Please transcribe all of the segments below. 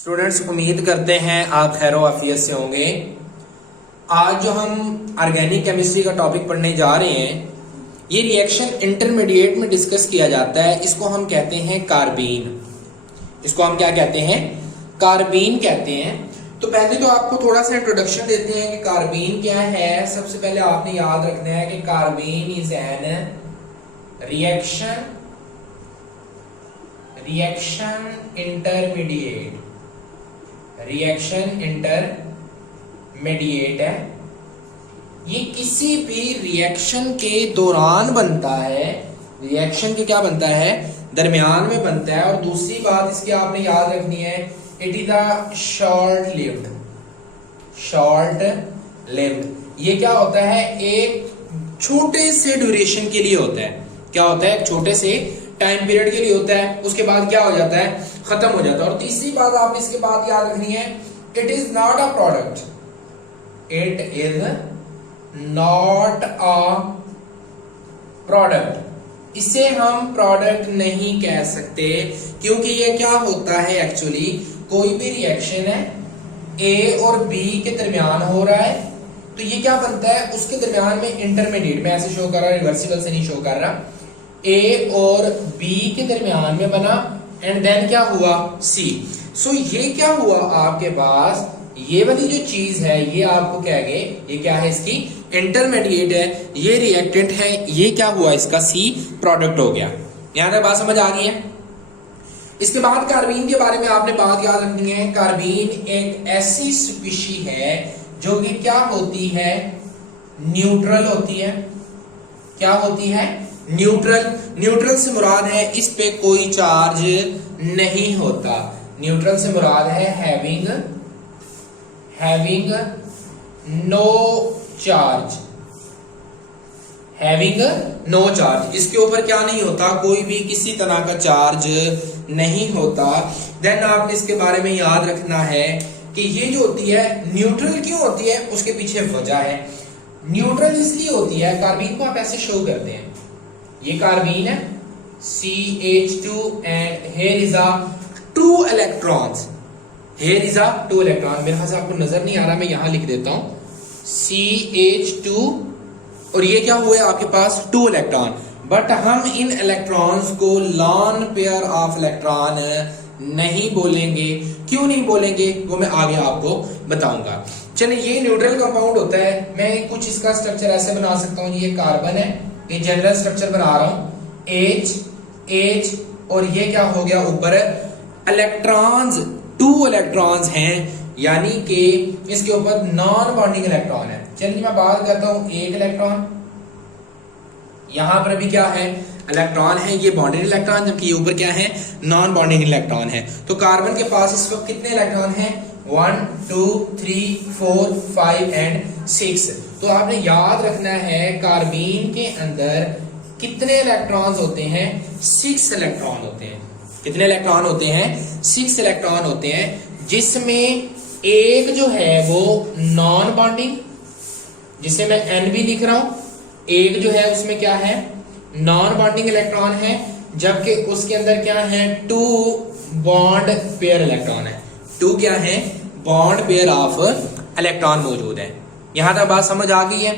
Students, उम्मीद करते हैं आप खैर आफियत से होंगे। आज जो हम ऑर्गेनिक केमिस्ट्री का टॉपिक पढ़ने जा रहे हैं, ये रिएक्शन इंटरमीडिएट में डिस्कस किया जाता है। इसको हम कहते हैं कार्बीन। इसको हम क्या कहते हैं? कार्बीन कहते हैं। तो पहले तो आपको थोड़ा सा इंट्रोडक्शन देते हैं कि कार्बीन क्या है। सबसे पहले आपने याद रखना है कि carbene is an reaction intermediate है। ये किसी भी रिएक्शन के दौरान बनता है, रिएक्शन के क्या बनता है? दरमियान में बनता है। और दूसरी बात इसकी आपने याद रखनी है, it is a short lived. ये क्या होता है? एक छोटे से ड्यूरेशन के लिए होता है। क्या होता है? एक छोटे से टाइम पीरियड के लिए होता है, उसके बाद क्या हो जाता है? खत्म हो जाता है। और तीसरी बात आपने इसके बाद याद रखनी है, it is not a product. It is not a product. इसे हम प्रोडक्ट नहीं कह सकते, क्योंकि ये क्या होता है? एक्चुअली कोई भी रिएक्शन है, ए और बी के दरमियान हो रहा है, तो ये क्या बनता है? उसके दरमियान में इंटरमीडिएट में ऐसे शो कर रहा है, रिवर्सिबल से नहीं शो कर रहा। ए और बी के दरमियान में बना एंड देन क्या हुआ? सी। सो ये क्या हुआ आपके पास? ये वाली जो चीज है, ये आपको क्या है? ये क्या है? इसकी इंटरमीडिएट है, ये रिएक्टेंट है, ये क्या हुआ? इसका सी प्रोडक्ट हो गया। यहां तक बात समझ आ गई है? इसके बाद कार्बीन के बारे में आपने बात याद रखनी है। कार्बीन एक ऐसी स्पीशी है जो कि क्या होती है? न्यूट्रल होती है। क्या होती है? न्यूट्रल से मुराद है इस पे कोई चार्ज नहीं होता। न्यूट्रल से मुराद है हैविंग नो चार्ज। इसके ऊपर क्या नहीं होता? कोई भी किसी तरह का चार्ज नहीं होता। देन आपने इसके बारे में याद रखना है कि ये जो होती है न्यूट्रल क्यों होती है, उसके पीछे वजह है। न्यूट्रल इसलिए होती है, कार्बीन को आप ऐसे शो करते हैं, ये कार्बीन है CH2 and here is a two electrons। मेरे पास आपको नजर नहीं आ रहा, मैं यहां लिख देता हूं CH2, और ये क्या हुआ है आपके पास? 2 इलेक्ट्रॉन। बट हम इन इलेक्ट्रॉन्स को लॉन पेयर ऑफ इलेक्ट्रॉन नहीं बोलेंगे। क्यों नहीं बोलेंगे वो मैं आगे आपको बताऊंगा। चलिए, ये न्यूट्रल कंपाउंड होता है। मैं कुछ इसका स्ट्रक्चर ऐसे बना सकता हूं, ये कार्बन है, ये जनरल स्ट्रक्चर बना रहा हूं, H, और ये क्या हो गया ऊपर? इलेक्ट्रॉन्स, 2 इलेक्ट्रॉन्स हैं, यानी कि इसके ऊपर नॉन बॉन्डिंग इलेक्ट्रॉन है। चलिए मैं बात करता हूं, एक इलेक्ट्रॉन, यहां पर भी क्या है? इलेक्ट्रॉन है, ये बॉन्डेड इलेक्ट्रॉन, जबकि ये ऊपर क्या है? नॉन बॉन्डिंग इलेक्ट्रॉन है। तो कार्बन के पास इस वक्त कितने इलेक्ट्रॉन हैं? 1 2 3 4 5 एंड 6। तो आपने याद रखना है कार्बीन के अंदर कितने इलेक्ट्रॉन्स होते हैं? 6 इलेक्ट्रॉन होते हैं। कितने इलेक्ट्रॉन होते हैं? 6 इलेक्ट्रॉन होते हैं, जिसमें एक जो है वो नॉन बॉन्डिंग, जिसे मैं N भी लिख रहा हूं, एक जो है उसमें क्या है? नॉन बॉन्डिंग इलेक्ट्रॉन है, जबकि उसके अंदर क्या है? 2 बॉन्ड पेयर इलेक्ट्रॉन है। 2 क्या है? बॉन्ड पेयर ऑफ इलेक्ट्रॉन मौजूद है। यहां तक बात समझ आ गई है?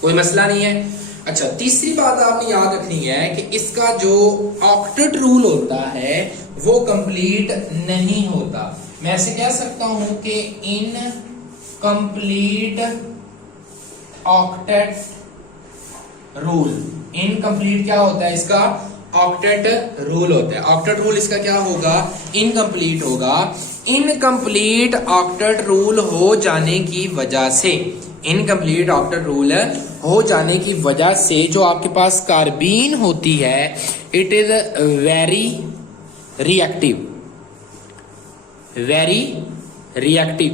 कोई मसला नहीं है। अच्छा, तीसरी बात आपने याद रखनी है कि इसका जो ऑक्टेट रूल होता है वो कंप्लीट नहीं होता। मैं ऐसे कह सकता हूं कि इनकम्प्लीट ऑक्टेट रूल। इनकम्प्लीट क्या होता है? इसका ऑक्टेट रूल होता है। ऑक्टेट रूल इसका क्या होगा? इनकम्प्लीट होगा। इनकम्प्लीट ऑक्टेट रूल हो जाने की वजह से, इनकम्प्लीट ऑक्टेट रूल हो जाने की वजह से जो आपके पास कार्बीन होती है, इट इज वेरी रिएक्टिव।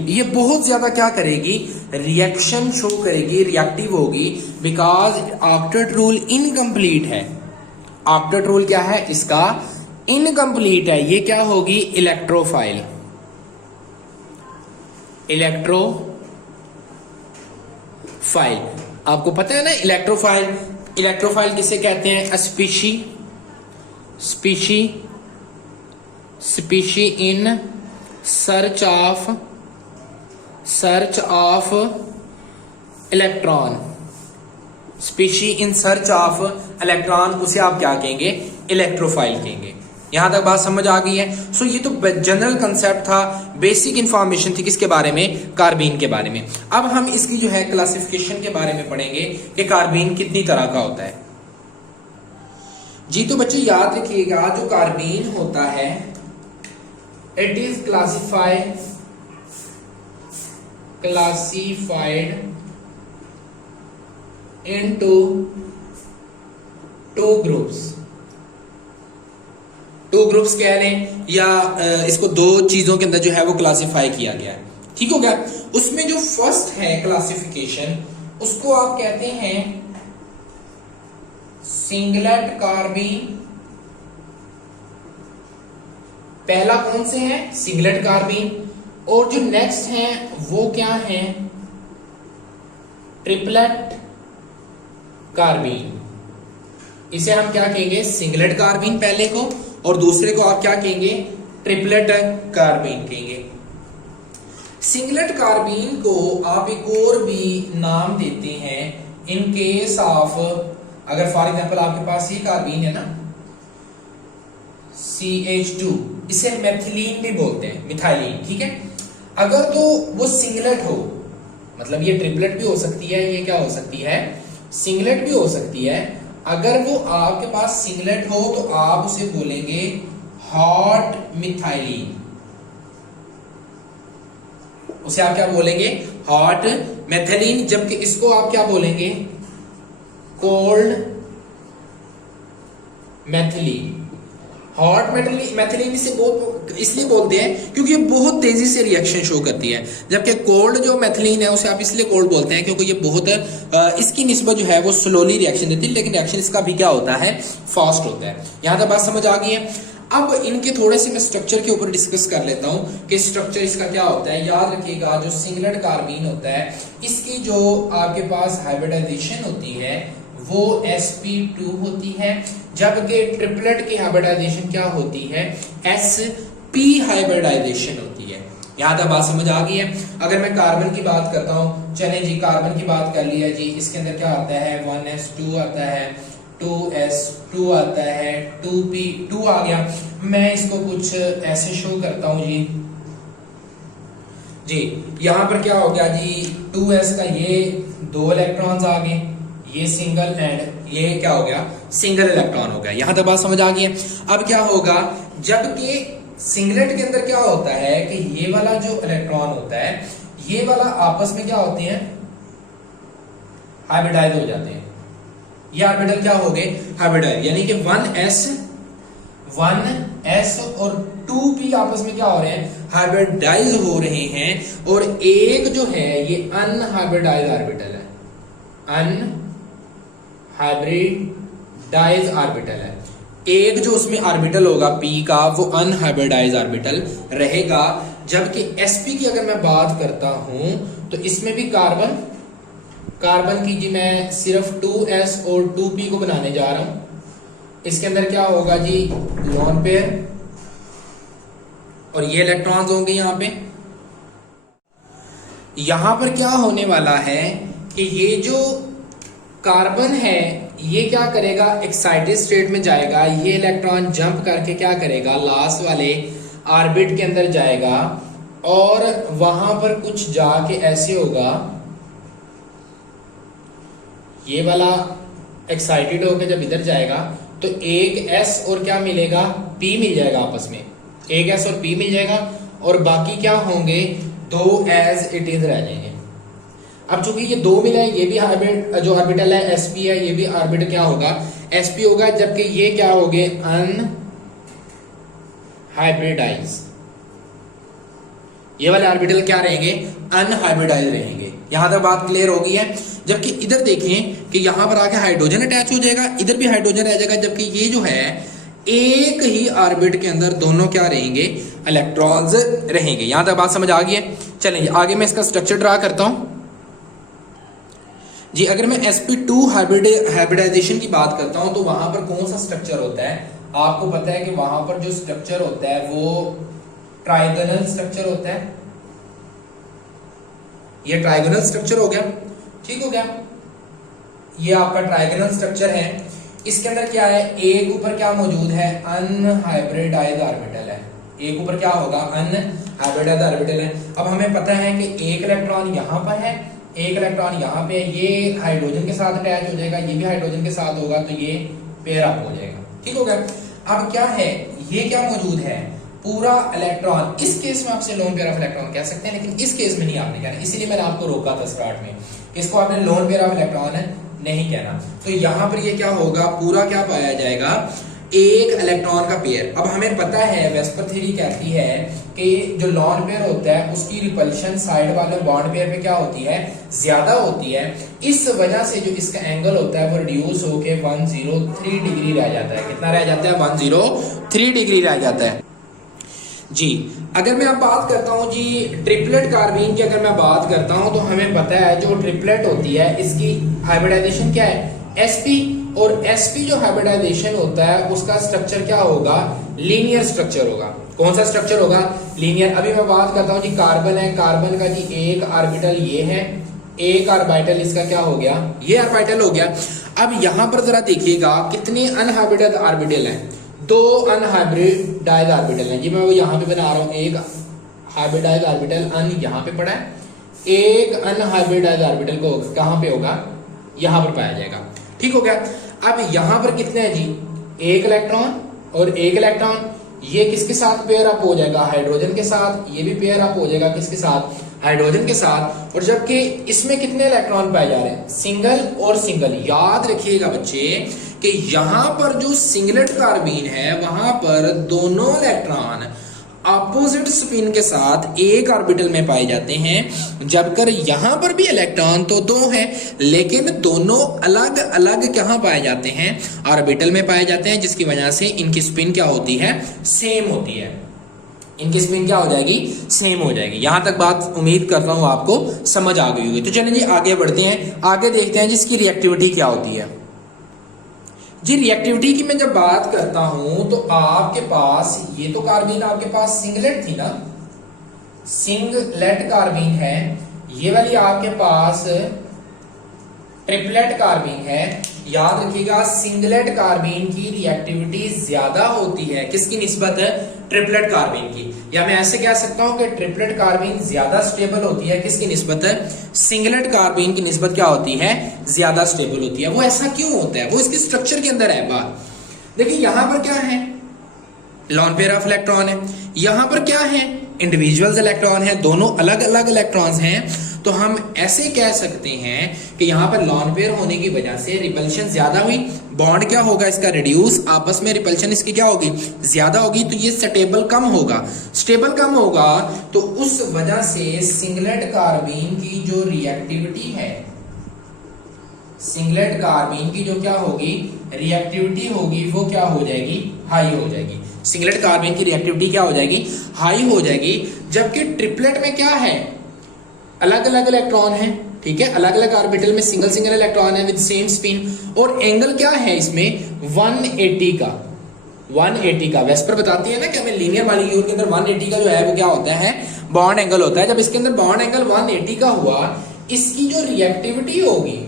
ये बहुत ज्यादा क्या करेगी? रिएक्शन शो करेगी, रिएक्टिव होगी, बिकॉज ऑक्टेट रूल इनकम्प्लीट है। ऑक्टेट रूल क्या है? इसका इनकम्प्लीट है। ये क्या होगी? इलेक्ट्रोफाइल। आपको पता है ना इलेक्ट्रोफाइल किसे कहते हैं? Species in search of electron, species in search of electron, उसे आप क्या कहेंगे? इलेक्ट्रोफाइल कहेंगे। यहां तक बात समझ आ गई है? सो ये तो जनरल कंसेप्ट था, बेसिक इंफॉर्मेशन थी किसके बारे में? कार्बीन के बारे में। अब हम इसकी जो है क्लासिफिकेशन के बारे में पढ़ेंगे कि कार्बीन कितनी तरह का होता है। जी तो बच्चे याद रखिएगा, जो कार्बीन होता है it is classified into two groups कह लें, या इसको दो चीजों के अंदर जो है वो क्लासिफाई किया गया है। ठीक हो गया? उसमें जो फर्स्ट है क्लासिफिकेशन, उसको आप कहते हैं सिंगलेट कार्बीन। पहला कौन से है? Singlet carbene. और जो नेक्स्ट है वो क्या है? Triplet carbene. इसे हम क्या कहेंगे? सिंगलेट कार्बीन पहले को, और दूसरे को आप क्या कहेंगे? ट्रिपलेट कार्बीन कहेंगे। सिंगलेट कार्बीन को आप एक और भी नाम देते हैं इन केस ऑफ, अगर फॉर एग्जांपल आपके पास ये कार्बीन है ना CH2, इसे मेथिलीन भी बोलते हैं, मिथाइलिन। ठीक है? अगर तो वो सिंगलेट हो, मतलब ये ट्रिपलेट भी हो सकती है, ये क्या हो सकती है? सिंगलेट भी हो सकती है। अगर वो आपके पास सिंगलेट हो तो आप उसे बोलेंगे हॉट मिथाइलिन। उसे आप क्या बोलेंगे? Hot methylene. जबकि इसको आप क्या बोलेंगे? कोल्ड मैथिलीन। हॉट मैथिलीन इसे बहुत इसलिए बोलते हैं क्योंकि ये बहुत तेजी से रिएक्शन शो करती है, जबकि कोल्ड जो मैथिलीन है उसे आप इसलिए कोल्ड बोलते हैं क्योंकि ये बहुत इसकी निस्बत जो है वो स्लोली रिएक्शन देती है, लेकिन रिएक्शन इसका भी क्या होता है? फास्ट होता है। यहां तक बात समझ आ गई है? अब इनके थोड़े से मैं स्ट्रक्चर के ऊपर डिस्कस कर लेता हूं कि स्ट्रक्चर इसका क्या होता है। याद रखिएगा, जो सिंगलेट कार्बीन होता है इसकी जो आपके पास हाइब्रिडाइजेशन होती है वो sp2 होती है, जबकि ट्रिपलेट की हाइब्रिडाइजेशन क्या होती है? sp हाइब्रिडाइजेशन होती है। यहां तक बात समझ आ गई है? अगर मैं कार्बन की बात करता हूं, चलें जी कार्बन की बात कर लिया जी, इसके अंदर क्या आता है? 1s2 आता है, 2s2 आता है, 2p2 आ गया। मैं इसको कुछ ऐसे शो करता हूं जी। यहां पर क्या हो गया जी? 2s का ये 2 इलेक्ट्रॉन्स आ गए, ये सिंगल एंड ये क्या हो गया? सिंगल इलेक्ट्रॉन हो गया। यहां तक बात समझ आ गई है? अब क्या होगा? जबकि सिंगलेट के अंदर क्या होता है कि ये वाला जो इलेक्ट्रॉन होता है, ये वाला आपस में क्या होते हैं? हाइब्रिडाइज हो जाते हैं। ये ऑर्बिटल क्या हो गए? हाइब्रिडाइज, यानी कि 1s और 2p आपस में क्या हो रहे हैं? हाइब्रिडाइज हो रहे हैं। और एक जो है ये अनहाइब्रिडाइज ऑर्बिटल है, अनहाइब्रिडाइज ऑर्बिटल है। एक जो उसमें ऑर्बिटल होगा p का वो अनहाइब्रिडाइज ऑर्बिटल रहेगा। जबकि sp की अगर मैं बात करता हूं तो इसमें भी कार्बन की जी मैं सिर्फ 2s और 2p को बनाने जा रहा हूं। इसके अंदर क्या होगा जी? लोन पेयर, और ये इलेक्ट्रॉन्स होंगे यहां पर क्या होने वाला है कि ये जो कार्बन है ये क्या करेगा? एक्साइटेड स्टेट में जाएगा। ये इलेक्ट्रॉन जंप करके क्या करेगा? लास्ट वाले ऑर्बिट के अंदर जाएगा, और वहां पर कुछ जाके ऐसे होगा, ये वाला एक्साइटेड होकर जब इधर जाएगा तो एक s और क्या मिलेगा? p मिल जाएगा आपस में, एक s और p मिल जाएगा, और बाकी क्या होंगे? 2 एज इट इज रह जाएंगे। अब चूंकि ये 2 मिला है, ये भी हाइब्रिड जो ऑर्बिटल है sp है, ये भी ऑर्बिट क्या होगा? sp होगा। जबकि ये क्या हो गए? अनहाइब्रिडाइज। ये वाले ऑर्बिटल क्या रहेंगे? अनहाइब्रिडाइज रहेंगे। यहां तक बात क्लियर हो गई है? जबकि इधर देखें कि यहां पर आके हाइड्रोजन अटैच हो जाएगा, इधर भी हाइड्रोजन रह जाएगा, जबकि ये जो है एक ही ऑर्बिट के अंदर दोनों क्या रहेंगे? इलेक्ट्रॉन्स रहेंगे। यहां तक बात समझ आ गई है? चलें आगे मैं इसका स्ट्रक्चर ड्रा करता हूं जी। अगर मैं sp2 हाइब्रिडाइजेशन की बात करता हूं तो वहां पर कौन सा स्ट्रक्चर होता है? आपको पता है कि वहां पर जो स्ट्रक्चर होता है वो ट्राइगोनल स्ट्रक्चर होता है, ये ट्राइगोनल स्ट्रक्चर हो गया, ठीक हो गया। ये आपका ट्राइगोनल स्ट्रक्चर है। इसके अंदर क्या है, एक ऊपर क्या मौजूद है, अनहाइब्रिडाइज्ड ऑर्बिटल है। एक ऊपर क्या होगा, अनहाइब्रिडाइज्ड ऑर्बिटल है। अब हमें पता है कि एक इलेक्ट्रॉन यहां पर है, एक इलेक्ट्रॉन यहां पे है, ये हाइड्रोजन के साथ अटैच हो जाएगा, ये भी हाइड्रोजन के साथ होगा, तो ये पेयर अप हो जाएगा, ठीक हो गया। अब क्या है, ये क्या मौजूद है, पूरा इलेक्ट्रॉन, इस केस में आपसे लोन पेयर ऑफ इलेक्ट्रॉन कह सकते हैं, लेकिन इस केस में नहीं आपने कहना, इसीलिए मैंने आपको रोका था स्टार्ट में, इसको आपने लोन पेयर ऑफ इलेक्ट्रॉन नहीं कहना। तो यहां पर ये क्या होगा, पूरा क्या पाया जाएगा, एक इलेक्ट्रॉन का पेयर। अब हमें पता है, वेस्पर थ्योरी कहती है कि जो लोन पेयर होता है उसकी रिपल्शन साइड वाले बॉन्ड पेयर पे क्या होती है, ज्यादा होती है। इस वजह से जो इसका एंगल होता है वो रिड्यूस होके 103 डिग्री रह जाता है। कितना रह जाता है, 103 डिग्री रह जाता है जी। अगर मैं अब बात करता हूं जी ट्रिपलेट कार्बीन की, अगर मैं बात करता हूं तो हमें पता है जो ट्रिपलेट होती है इसकी हाइब्रिडाइजेशन क्या है, sp, और sp जो हाइब्रिडाइजेशन होता है उसका स्ट्रक्चर क्या होगा, लीनियर स्ट्रक्चर होगा। कौन सा स्ट्रक्चर होगा, लीनियर। अभी मैं बात करता हूं जी कार्बन है, कार्बन का जी एक ऑर्बिटल ये है, एक ऑर्बिटल इसका क्या हो गया, ये ऑर्बिटल हो गया। अब यहां पर जरा देखिएगा कितने अनहाइब्रिडाइज्ड ऑर्बिटल हैं, दो अनहाइब्रिडाइज्ड ऑर्बिटल हैं जी। मैं वो यहाँ पे बना रहा हूँ, एक हाइब्रिडाइज्ड ऑर्बिटल अन यहाँ पे पड़ा है, एक अनहाइब्रिडाइज्ड ऑर्बिटल को कहाँ पे होगा, यहाँ पर पाया जाएगा, ठीक हो गया। अब यहाँ पर कितने हैं जी, एक इलेक्ट्रॉन और एक इलेक्ट्रॉन, ये किसके साथ पेयर अप हो जाएगा, हाइड्रोजन के साथ, ये भी पेयर अप हो जाएगा किसके साथ, हाइड्रोजन के साथ। और जबकि इसमें कितने इलेक्ट्रॉन पाए जा रहे हैं, सिंगल और सिंगल। याद रखिएगा बच्चे कि यहां पर जो सिंगलेट कार्बीन है वहां पर दोनों इलेक्ट्रॉन अपोजिट स्पिन के साथ एक ऑर्बिटल में पाए जाते हैं, जबकर यहां पर भी इलेक्ट्रॉन तो दो हैं लेकिन दोनों अलग अलग कहां पाए जाते हैं, ऑर्बिटल में पाए जाते हैं, जिसकी वजह से इनकी स्पिन क्या होती है, सेम होती है। इनकी स्पिन क्या हो जाएगी, सेम हो जाएगी। यहां तक बात उम्मीद करता हूं आपको समझ आ गई होगी। तो चलिए जी आगे बढ़ते हैं, आगे देखते हैं जिसकी रिएक्टिविटी क्या होती है जी। रिएक्टिविटी की मैं जब बात करता हूं तो आपके पास ये तो कार्बीन आपके पास सिंगलेट थी ना, सिंगलेट कार्बीन है, ये वाली आपके पास ट्रिपलेट कार्बीन है। याद रखिएगा सिंगलेट कार्बीन की रिएक्टिविटी ज्यादा होती है किसकी निस्बत, ट्रिपलेट कार्बीन की। या मैं ऐसे कह सकता हूं कि ट्रिपलेट कार्बीन ज्यादा स्टेबल होती है किसकी निस्बत, सिंगलेट कार्बीन की निस्बत क्या होती है, ज्यादा स्टेबल होती है। वो ऐसा क्यों होता है, वो इसके स्ट्रक्चर के अंदर है बात। देखिए यहां पर क्या है, लॉन पेयर ऑफ इलेक्ट्रॉन है, यहां पर क्या है, इंडिविजुअल्स इलेक्ट्रॉन है, दोनों अलग अलग इलेक्ट्रॉन्स हैं। तो हम ऐसे कह सकते हैं कि यहां पर लॉन पेयर होने की वजह से रिपल्शन ज्यादा हुई, बॉन्ड क्या होगा इसका रिड्यूस, आपस में रिपल्शन इसकी क्या होगी, ज्यादा होगी, तो ये स्टेबल कम होगा। स्टेबल कम होगा तो उस वजह से सिंगलेट कार्बीन की जो रिएक्टिविटी है, सिंगलेट कार्बीन की जो क्या होगी, रिएक्टिविटी होगी, वो क्या हो जाएगी, हाई हो जाएगी। सिंगलेट कार्बीन की रिएक्टिविटी क्या हो जाएगी, हाई हो जाएगी। जबकि ट्रिपलेट में क्या है, अलग अलग इलेक्ट्रॉन है, ठीक है, अलग अलग ऑर्बिटल में सिंगल सिंगल इलेक्ट्रॉन है विद सेम स्पिन, और एंगल क्या है इसमें 180 का, 180 का। वेस्पर बताती है ना कि हमें लीनियर मॉलिक्यूल के अंदर 180 का जो है वो क्या होता है, बॉन्ड एंगल होता है। जब इसके अंदर बॉन्ड एंगल 180 का हुआ, इसकी जो रिएक्टिविटी होगी,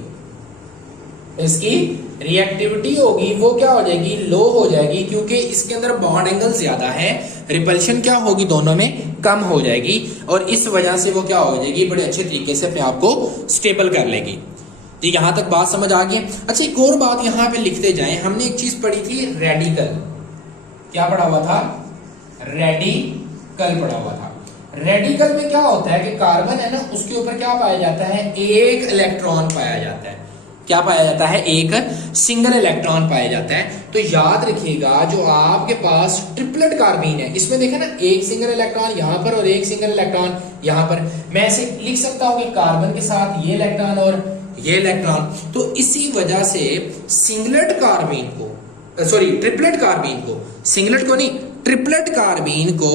इसकी रिएक्टिविटी होगी वो क्या हो जाएगी, लो हो जाएगी, क्योंकि इसके अंदर बॉन्ड एंगल ज्यादा है, रिपल्शन क्या होगी दोनों में कम हो जाएगी, और इस वजह से वो क्या हो जाएगी, बड़े अच्छे तरीके से अपने आप को स्टेबल कर लेगी। तो यहां तक बात समझ आ गई। अच्छा एक और बात यहां पे लिखते जाएं, हमने एक चीज पढ़ी थी रेडिकल, क्या पढ़ा हुआ था, रेडिकल पढ़ा हुआ था। रेडिकल में क्या होता है कि कार्बन है ना, उसके ऊपर क्या पाया जाता है, एक इलेक्ट्रॉन पाया जाता है। क्या पाया जाता है, एक सिंगल इलेक्ट्रॉन पाया जाता है। तो याद रखिएगा जो आपके पास ट्रिपलेट कार्बीन है, इसमें देखें ना, एक सिंगल इलेक्ट्रॉन यहां पर और एक सिंगल इलेक्ट्रॉन यहां पर। मैं ऐसे लिख सकता हूं कि कार्बन के साथ ये इलेक्ट्रॉन और ये इलेक्ट्रॉन। तो इसी वजह से सिंगलेट कार्बीन को, सॉरी ट्रिपलेट कार्बीन को, सिंगलेट को नहीं ट्रिपलेट कार्बीन को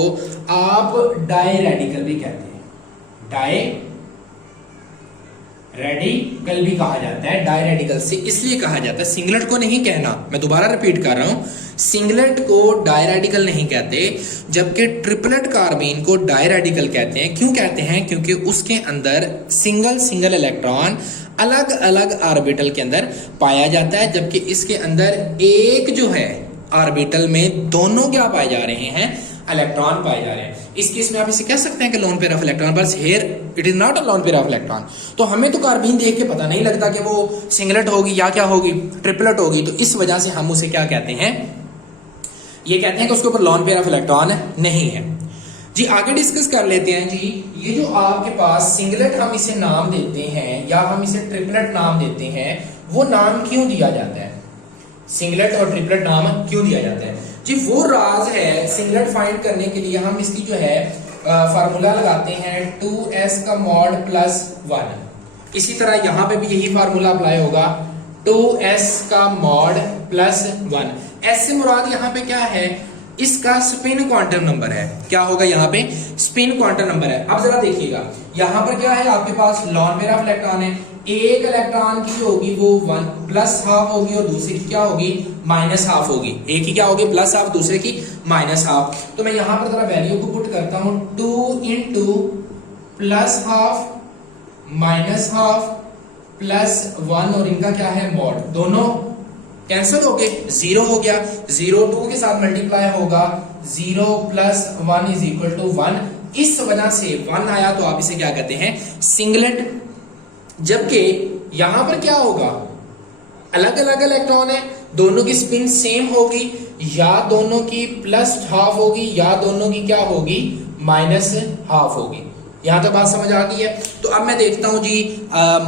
आप डाई रेडिकल भी कहते हैं, डाई रेडिकल भी कहा जाता है, डाई रेडिकल से इसलिए कहा जाता है, सिंगलेट को नहीं कहना, मैं दोबारा रिपीट कर रहा हूं, सिंगलेट को डाई रेडिकल नहीं कहते, जबकि ट्रिपलेट कार्बीन को डाई रेडिकल कहते हैं। क्यों कहते हैं? क्योंकि उसके अंदर सिंगल सिंगल इलेक्ट्रॉन अलग अलग ऑर्बिटल के अंदर पाया जाता है, जबकि इसके अंदर एक जो है ऑर्बिटल में दोनों क्या पाए जा रहे हैं, इलेक्ट्रॉन पाए जा रहे हैं। इस केस में आप इसे कह सकते हैं कि लोन पेयर ऑफ इलेक्ट्रॉन, बस here it is not a lone pair of electron. तो हमें तो कार्बीन देख के पता नहीं लगता कि वो सिंगलेट होगी या क्या होगी, ट्रिपलेट होगी, तो इस वजह से हम उसे क्या कहते हैं, ये कहते हैं कि उसके ऊपर लोन पेयर ऑफ इलेक्ट्रॉन नहीं है। जी आगे डिस्कस कर लेते हैं जी, ये जो आपके पास सिंगलेट हम इसे नाम देते हैं या हम इसे ट्रिपलेट नाम देते हैं, वो नाम क्यों दिया जाता है, सिंगलेट और ट्रिपलेट नाम क्यों दिया जाता है? जी वो राज है, सिंगलेट फाइंड करने के लिए हम इसकी जो है फार्मूला लगाते हैं 2s का मॉड प्लस 1। इसी तरह यहां पे भी यही फार्मूला अप्लाई होगा, 2s का मॉड प्लस 1। s से मुराद यहां पे क्या है, इसका स्पिन क्वांटम नंबर है। क्या होगा यहाँ पे, स्पिन क्वांटम नंबर है। अब जरा देखिएगा, यहाँ पर क्या है, आपके पास लॉन पेयर ऑफ इलेक्ट्रॉन है, एक इलेक्ट्रॉन की जो होगी वो 1 प्लस हाफ होगी और दूसरे की क्या होगी, माइनस हाफ होगी। एक की क्या होगी प्लस हाफ, दूसरे की माइनस हाफ। तो मैं यहाँ पर जरा वैल्यू को पुट करता हूँ, 2 into plus half minus half plus 1 और इनका क्या है मॉड, दोनों कैंसिल हो गए, 0 हो गया, 0 2 के साथ मल्टीप्लाई होगा, 0 प्लस 1 इज इक्वल टू 1। इस वजह से 1 आया तो आप इसे क्या कहते हैं, सिंगलेट। जबकि यहां पर क्या होगा, अलग अलग इलेक्ट्रॉन है, दोनों की स्पिन सेम होगी, या दोनों की प्लस हाफ होगी या दोनों की क्या होगी, माइनस हाफ होगी। यहां तक बात समझ आ गई है? तो अब मैं देखता हूं जी,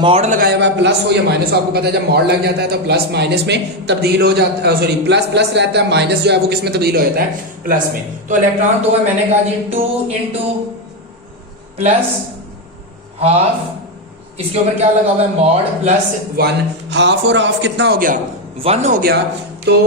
मॉड लगाया हुआ प्लस हो या माइनस हो, आपको पता है जब मॉड लग जाता है तो प्लस माइनस में तब्दील हो जाता है, सॉरी प्लस प्लस रहता है, माइनस जो है वो किस में तब्दील हो जाता है, प्लस में। तो इलेक्ट्रॉन तो है, मैंने कहा जी 2 इंटू प्लस हाफ, इसके ऊपर क्या लगा हुआ है, मॉड प्लस 1। हाफ और हाफ कितना हो गया, 1 हो गया। तो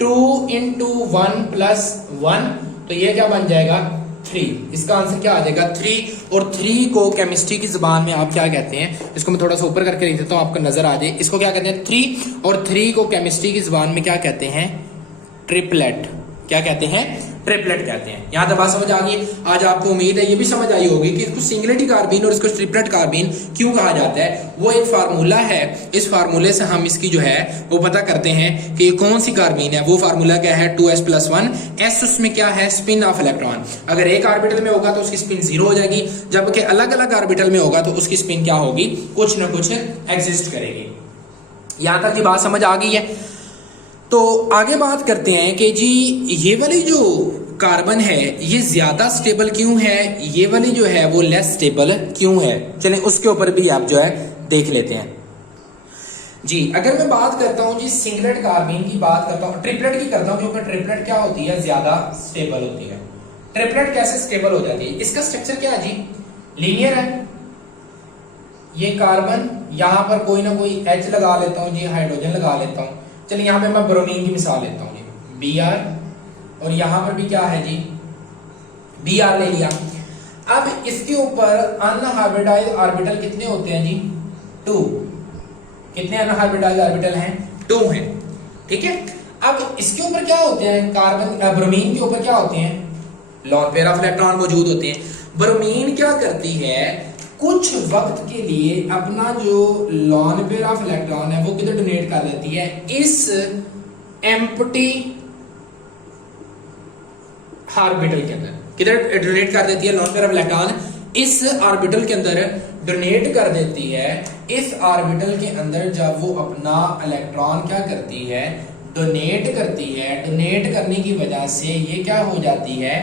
2 इंटू 1 प्लस 1, तो ये क्या बन जाएगा, 3। इसका आंसर क्या आ जाएगा, 3। और 3 को केमिस्ट्री की जुबान में आप क्या कहते हैं, इसको मैं थोड़ा सा ऊपर करके लिख देता हूं, आपको नजर आ जाए। इसको क्या कहते हैं, 3। और 3 को केमिस्ट्री की जुबान में क्या कहते हैं, ट्रिपलेट। क्या कहते हैं, ट्रिपलेट कहते हैं। यहां तक बात समझ आ गई। आज आपको उम्मीद है ये भी समझ आई होगी कि इसको सिंगलेटी कार्बीन और इसको ट्रिपलेट कार्बीन क्यों कहा जाता है। वो एक फार्मूला है, इस फार्मूले से हम इसकी जो है वो पता करते हैं कि ये कौन सी कार्बीन है। वो फार्मूला क्या है, 2s+1। s उसमें क्या है, स्पिन ऑफ इलेक्ट्रॉन। अगर एक ऑर्बिटल में होगा तो उसकी स्पिन 0 हो जाएगी, जबकि अलग अलग ऑर्बिटल में होगा तो उसकी स्पिन क्या होगी, कुछ ना कुछ एग्जिस्ट करेगी। यहां तक की बात समझ आ गई है। तो आगे बात करते हैं कि जी ये वाली जो कार्बन है ये ज्यादा स्टेबल क्यों है, ये वाली जो है वो लेस स्टेबल क्यों है। चलें उसके ऊपर भी आप जो है देख लेते हैं जी। अगर मैं बात करता हूं जी सिंगलेट कार्बीन की बात करता हूं, ट्रिपलेट की करता हूं, क्योंकि ट्रिपलेट क्या होती है, ज्यादा स्टेबल होती है। ट्रिपलेट कैसे स्टेबल हो जाती है, इसका स्ट्रक्चर क्या है जी, लीनियर है। ये कार्बन, यहां पर कोई ना कोई H लगा लेता हूं जी, हाइड्रोजन लगा लेता हूं। चलिए यहाँ पे मैं ब्रोमीन की मिसाल लेता हूँ जी, Br, और यहाँ पर भी क्या है जी, Br ले लिया। अब इसके ऊपर अनहाइब्रिडाइज्ड ऑर्बिटल कितने होते हैं जी, 2। कितने अनहाइब्रिडाइज्ड ऑर्बिटल हैं, 2 हैं, ठीक है। अब इसके ऊपर क्या होते हैं, कार्बन ब्रोमीन के ऊपर क्या होते हैं, लोन पेयर ऑफ इलेक्ट्रॉन मौजूद होते हैं। ब्रोमीन क्या करती है, कुछ वक्त के लिए अपना जो लॉन पेयर ऑफ इलेक्ट्रॉन है वो किधर डोनेट कर देती है, इस एम्प्टी ऑर्बिटल के अंदर। किधर डोनेट कर देती है लॉन पेयर ऑफ इलेक्ट्रॉन, इस ऑर्बिटल के अंदर डोनेट कर देती है। इस ऑर्बिटल के अंदर जब वो अपना इलेक्ट्रॉन क्या करती है, डोनेट करती है। डोनेट करने की वजह से ये क्या हो जाती है,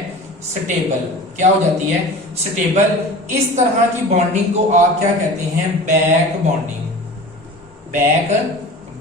स्टेबल। क्या हो जाती है, स्टेबल। इस तरह की बॉन्डिंग को आप क्या कहते हैं, बैक बॉन्डिंग। बैक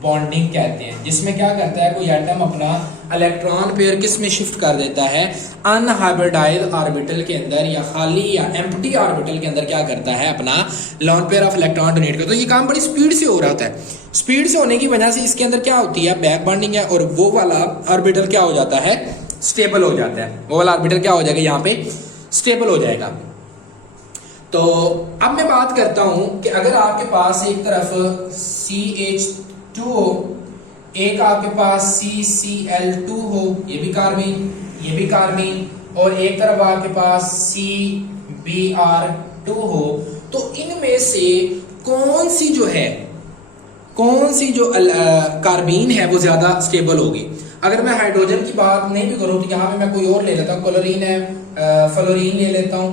बॉन्डिंग कहते हैं, जिसमें क्या करता है, कोई एटम अपना इलेक्ट्रॉन पेयर किस में शिफ्ट कर देता है, अनहाइब्रिडाइज्ड ऑर्बिटल के अंदर, या खाली या एम्प्टी ऑर्बिटल के अंदर क्या करता है, अपना lone pair of electron donate करता है। तो ये काम बड़ी स्पीड से हो रहा होता है। स्पीड से होने की वजह से इसके अंदर क्या होती है, बैक बॉन्डिंग है, और वो वाला ऑर्बिटल क्या हो जाता है, स्टेबल हो जाता है। वो वाला ऑर्बिटल क्या हो जाएगा, यहाँ पे स्टेबल हो जाएगा। तो अब मैं बात करता हूं कि अगर आपके पास एक तरफ CH2 हो, एक आपके पास CCl2 हो, ये भी कार्बीन, ये भी कार्बीन, और एक तरफ आपके पास CBr2 हो, तो इनमें से कौन सी जो कार्बीन है वो ज्यादा स्टेबल होगी। अगर मैं हाइड्रोजन की बात नहीं भी करूं तो यहां पे मैं कोई और ले लेता हूं, क्लोरीन है, फ्लोरीन ले लेता हूं,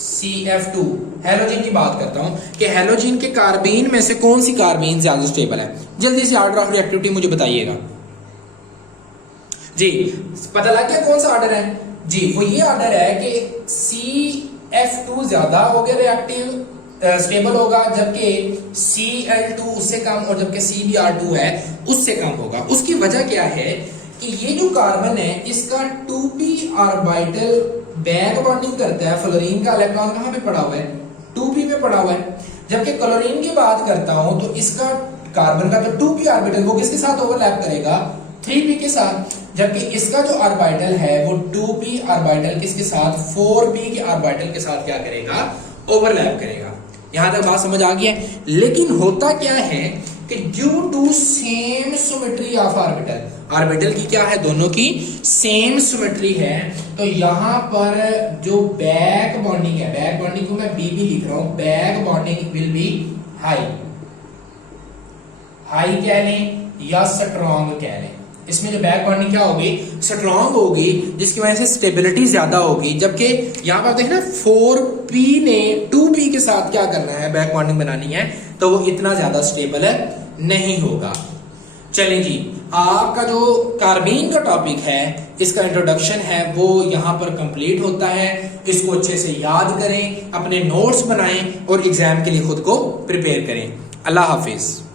CF2, हेलोजन की बात करता हूं कि हेलोजन के कार्बीन में से कौन सी कार्बीन ज्यादा स्टेबल है। जल्दी से ऑर्डर ऑफ रिएक्टिविटी मुझे बताइएगा जी। पता लग गया कौन सा ऑर्डर है जी? वो ये ऑर्डर है कि CF2 ज्यादा हो गया रिएक्टिव स्टेबल होगा, जबकि Cl2 उससे कम, और जबकि CBr2 है उससे कम होगा। उसकी वजह क्या है कि ये जो कार्बन है इसका 2p ऑर्बिटल बैक बॉन्डिंग करता है। फ्लोरीन का इलेक्ट्रॉन कहां पे पड़ा हुआ है? 2p पे पड़ा हुआ है। जबकि क्लोरीन की बात करता हूं तो इसका कार्बन का जो 2p ऑर्बिटल वो किसके साथ ओवरलैप करेगा? 3p के साथ। जबकि इसका जो ऑर्बिटल है वो 2p ऑर्बिटल किसके साथ? 4p के ऑर्बिटल के साथ क्या करेगा? ओवरलैप करेगा। यहां तक बात समझ आ गई है। लेकिन होता क्या है कि due to same symmetry of orbital, orbital की क्या है? दोनों की सेम सिमेट्री है, तो यहां पर जो बैक बॉन्डिंग है, बैक बॉन्डिंग को मैं बी भी लिख रहा हूं, back bonding will be high, high कह लें या स्ट्रॉन्ग कह लें। इसमें जो बैक बॉन्डिंग क्या होगी? स्ट्रॉन्ग होगी, जिसकी वजह से स्टेबिलिटी ज्यादा होगी। जबकि यहां पर देखें ना 4p ने 2p के साथ क्या करना है? बैक बॉन्डिंग बनानी है, तो वो इतना ज्यादा स्टेबल नहीं होगा। चलें जी, आपका जो कार्बीन का टॉपिक है इसका इंट्रोडक्शन है वो यहां पर कंप्लीट होता है। इसको अच्छे से याद करें, अपने नोट्स बनाएं और एग्जाम के लिए खुद को प्रिपेयर करें। अल्लाह हाफिज।